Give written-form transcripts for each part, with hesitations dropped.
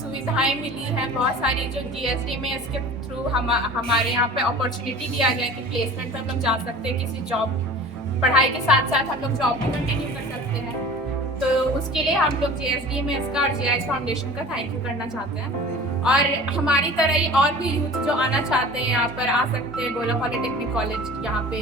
सुविधाएं मिली हैं, बहुत सारी जो जीएसडी में इसके थ्रू हमारे यहाँ पे अपॉर्चुनिटी दिया गया कि प्लेसमेंट में हम लोग जा सकते हैं, किसी जॉब पढ़ाई के साथ साथ हम लोग जॉब भी कंटिन्यू कर सकते हैं। तो उसके लिए हम लोग JSDMS का और GIS फाउंडेशन का थैंक यू करना चाहते हैं। और हमारी तरह ही और भी यूथ जो आना चाहते हैं यहाँ पर आ सकते हैं। गोला पॉलिटेक्निक कॉलेज यहाँ पे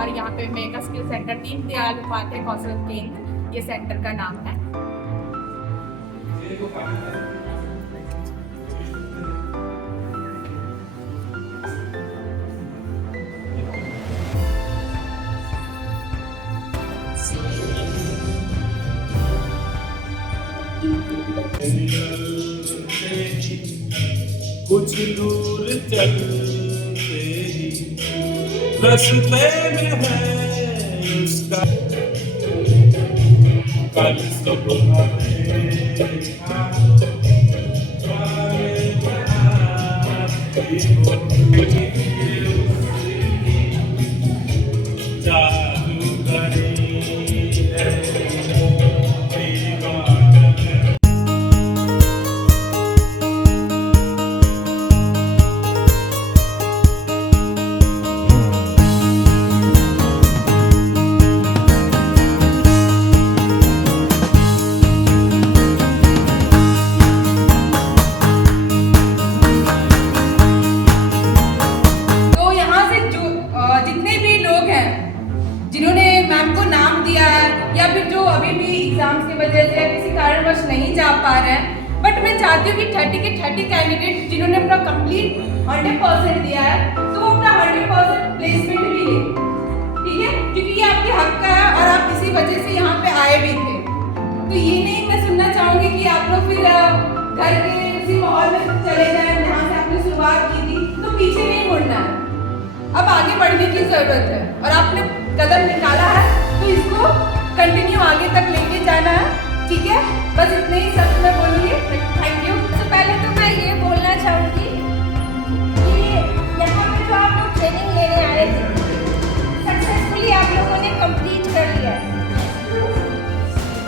और यहाँ पे mega skill centre Deendayal Upadhyay Kaushal Kendra, ये सेंटर का नाम है। कुछ दूर चलते ही रस्ते में है उसका कल सुबह किसी कारणवश नहीं जा पा रहे हैं, बट मैं चाहती हूँ कि 30 के 30 कैंडिडेट जिन्होंने अपना कंप्लीट 100% दिया है तो वो अपना 100% प्लेसमेंट भी ले, ठीक है, क्योंकि ये आपके हक का है और आप इसी वजह से यहाँ पे आए भी थे। तो ये नहीं मैं सुनना चाहूँगी कि आप लोग फिर घर के उसी माहौल में चले जाए जहाँ से आपने शुरुआत की थी, तो पीछे नहीं मुड़ना है, अब आगे बढ़ने की जरूरत है और आपने कदम निकाला है तो इसको कंटिन्यू आगे तक लेके जाना है, ठीक है। बस इतने ही सब मैं बोलूँगी। Thank you. तो पहले तो मैं ये बोलना चाहूँगी कि यहाँ पे जो आप लोग ट्रेनिंग लेने आए थे, सक्सेसफुली आप लोगों ने कंप्लीट कर लिया है।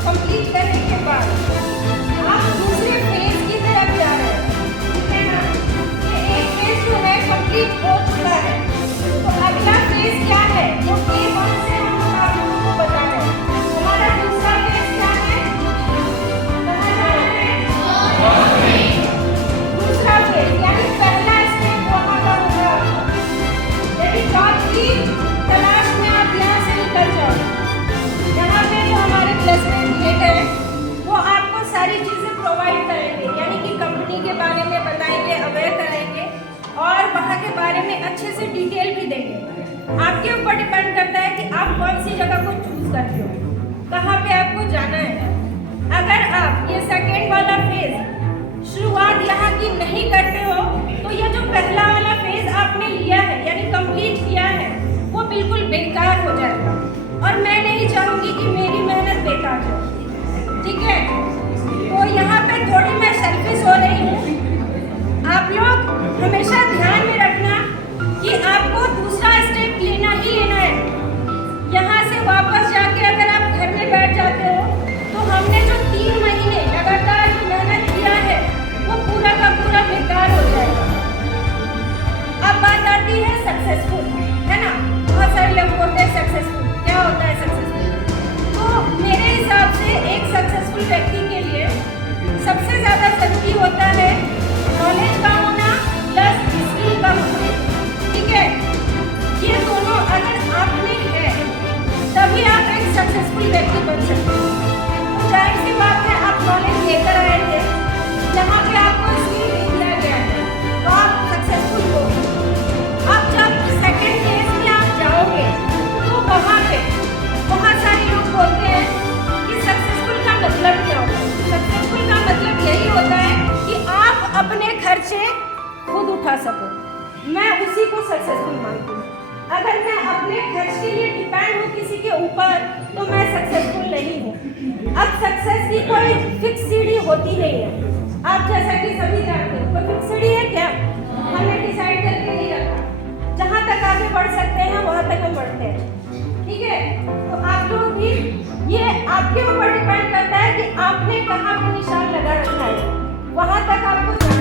कंप्लीट करने के बाद आप दूसरे फेज की तरफ जा रहे हैं, ठीक है ना। ये एक फेज जो है कंप्लीट हो चुका है, तो अगला फेज क्या है जो A1 से हम आप लोगों को बता रहे हैं। हमारा दूसरा फेज क्या है, दूसरा फेज यानी पहला स्टेप वहाँ का होगा। यदि जॉब की तलाश में आप यहाँ से निकल जाओ, यहाँ पे जो हमारे प्लेसमेंट दिए गए वो आपको सारी चीज़ें प्रोवाइड करेंगे, यानी कि कंपनी के बारे में बताएंगे, अवेयर कराएंगे और वहाँ के बारे में अच्छे से डिटेल भी देंगे। आपके ऊपर डिपेंड करता है कि आप कौन सी जगह को चूज करते हो, कहाँ पे आपको जाना है। अगर आप ये सेकेंड वाला फेज शुरुआत यहाँ की नहीं करते हो तो ये जो पहला वाला फेज आपने लिया है यानी कंप्लीट किया है वो बिल्कुल बेकार हो जाएगा और मैं नहीं चाहूँगी कि मेरी मेहनत बेकार हो, ठीक है। तो यहाँ पे थोड़ी मैं सेल्फिश हो रही हूँ। आप लोग हमेशा ध्यान में रखना कि आपको दूसरा स्टेप लेना ही लेना है। यहाँ से वापस जाके अगर आप घर में बैठ जाते हो तो हमने जो 3 महीने लगातार मेहनत किया है वो पूरा का पूरा बेकार हो जाएगा। अब बात आती है सक्सेसफुल, है ना। बहुत सारे लोग बोलते हैं सक्सेसफुल, क्या होता है सक्सेसफुल। तो मेरे हिसाब से एक सक्सेसफुल व्यक्ति के लिए सबसे ज़्यादा जरूरी होता है नॉलेज का होना प्लस स्किल का होना, ठीक है। ये दोनों अगर आप में है तभी आप एक सक्सेसफुल व्यक्ति बन सकते हैं। तो जाहिर सी बात है आप नॉलेज लेकर आए थे, जहाँ पे आपको स्किल नहीं दिया गया है तो आप सक्सेसफुल हो। अब जब सेकेंड फेज में आप जाओगे तो वहाँ पे बहुत सारे लोग बोलते हैं कि सक्सेसफुल का मतलब क्या होता है। सक्सेसफुल का मतलब यही होता है कि आप अपने खर्चे खुद उठा सको। मैं उसी को सक्सेसफुल मानती हूँ। अगर मैं अपने खर्च के लिए डिपेंड हूँ किसी के ऊपर तो मैं सक्सेसफुल नहीं हूँ। अब सक्सेस की कोई फिक्स सीढ़ी होती नहीं है, आप जैसा कि सभी जानते हो। कोई फिक्स सीढ़ी है क्या, हमने डिसाइड करके नहीं रखा। जहाँ तक आगे बढ़ सकते हैं वहाँ तक हम बढ़ते हैं, ठीक है। तो आप लोग भी ये आपके ऊपर डिपेंड करता है कि आपने कहाँ पे निशान लगा रखा है, वहाँ तक आपको जाना।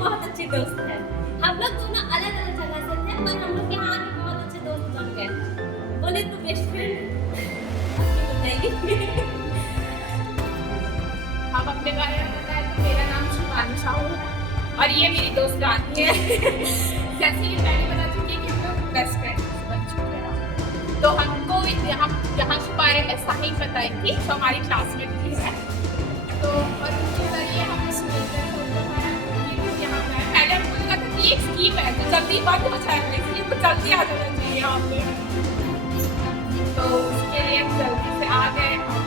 बहुत अच्छी दोस्त है। हम लोग दोनों अलग अलग जगह से थे पर हम लोग यहाँ आके बहुत अच्छे दोस्त बन गए। बोले तो बेस्ट फ्रेंड बताइए। हम अपने बारे में बताएं तो मेरा नाम शिवानी साहू है और ये मेरी दोस्त रानी है। जैसे ये पहले बता चुकी है कि हम लोग बेस्ट फ्रेंड बन चुके हैं, तो हमको यहाँ के बारे में सही बताई थी तो हमारी क्लासमेट भी है, तो और उनके जरिए हमने सुनिश्चित यहाँ पे पहले हमको लगा था कि एक स्कीम है तो जल्दी बंद हो जाएगा, इसलिए तो जल्दी आ जाना चाहिए यहाँ पे, तो उसके लिए जल्दी से आ गए हम।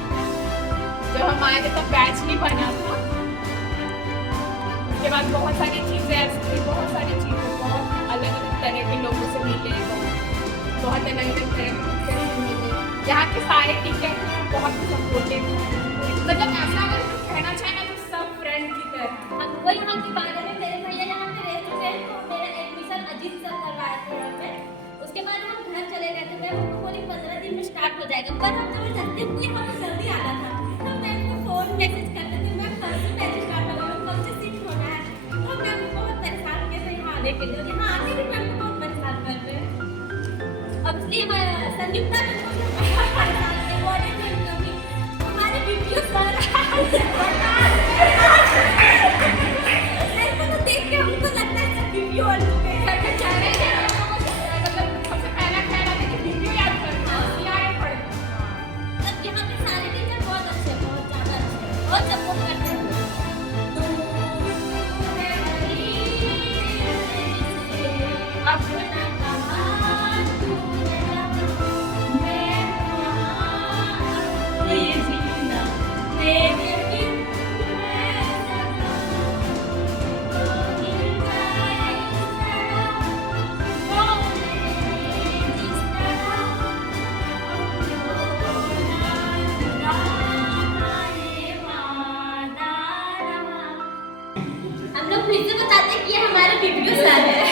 जब हमारे तो बैच भी बना था, उसके बाद बहुत सारी चीज़ें ऐसी, बहुत सारी चीज़ें, बहुत अलग अलग तरह के लोगों से मिले, बहुत अलग अलग तरह के टीचर से मिले। यहाँ के सारे टीचर बहुत सपोर्टिव, मतलब ऐसा अगर कहना चाहे ना तो सब फ्रेंड की तरह। हमको यहाँ के बारे में मेरे भैया यहाँ पे रह चुके हैं तो मेरा एडमिशन अजीत सर करवाए थे यहाँ पे। उसके बाद हम घर चले गए थे, मैं बोली 15 दिन में स्टार्ट हो जाएगा, पर हम जबरदस्ती मुझे यहाँ पे जल्दी आना था, तो मैं उनको फोन मैसेज करते थे मैं कल से बैच स्टार्ट होगा, कब से शिफ्ट होना है, तो मैं बहुत परेशान किया था यहाँ आने के लिए, यहाँ आके भी मैं बहुत परेशान कर रहे हैं। अब इसलिए मैं संयुक्ता हमारे वीडियो सर देख के हमको लगता है वीडियो ऑन पे मतलब सबसे पहला ख्याल आता है कि वीडियो याद करना, याद पढ़ना। तब यहाँ पे सारे टीचर बहुत अच्छे हैं, बहुत ज़्यादा अच्छे हैं, बहुत सपोर्ट करते हैं। हम लोग फिर से बताते हैं कि ये हमारे वीडियो सर है।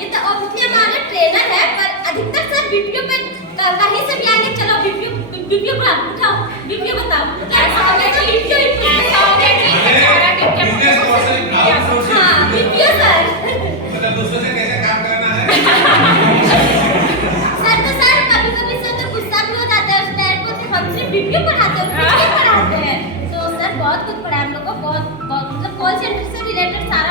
ये तो ऑब्वियसली हमारे ट्रेनर है, पर अधिकतर सर वीडियो पे कहीं से भी आगे चलो वीडियो उठाओ, वीडियो बताओ। ऐसा हो गया कि ऐसा हो गया कि बेचारा देख के हाँ वीडियो सर मतलब दोस्तों से कैसे काम करना है। सर तो सर कभी-कभी सर तो गुस्सा भी हो जाता है उस टाइम को कि हम सिर्फ वीडियो पढ़ाते हैं, वीडियो पढ़ाते हैं। तो सर बहुत कुछ पढ़ा हम लोग को, बहुत मतलब कॉल सेंटर से रिलेटेड सारा